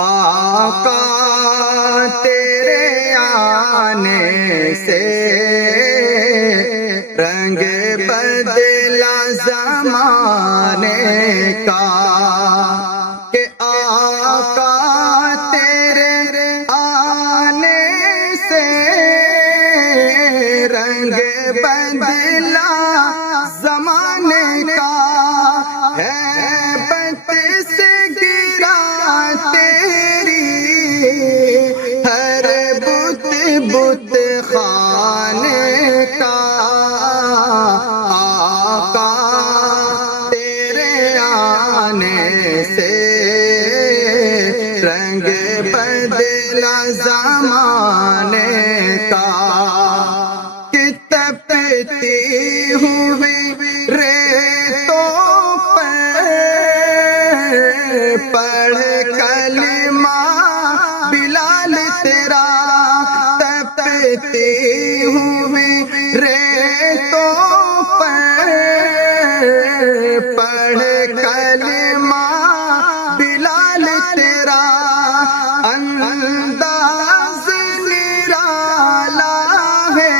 آقا تیرے آنے سے رنگ بدلا زمانے کا، کہ آقا تیرے آنے سے رنگ بدلا زمانے کا، ہے بت سے گرا تیری ہر بت بت خانے کا، آقا تیرے آنے سے رنگ بدلا زمانے کا، کہ تپتی ہوئی ریتوں پر پڑھ کلمہ بلال تیرا، تپتی ہوئی ریتوں پر پڑھ کلمہ بلال تیرا، انداز نرالا ہے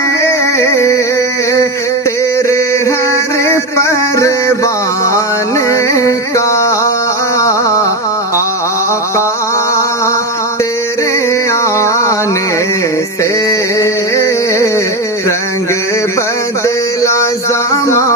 تیرے ہر پروانے کا، آقا تیرے آنے سے رنگ بدلا زمانے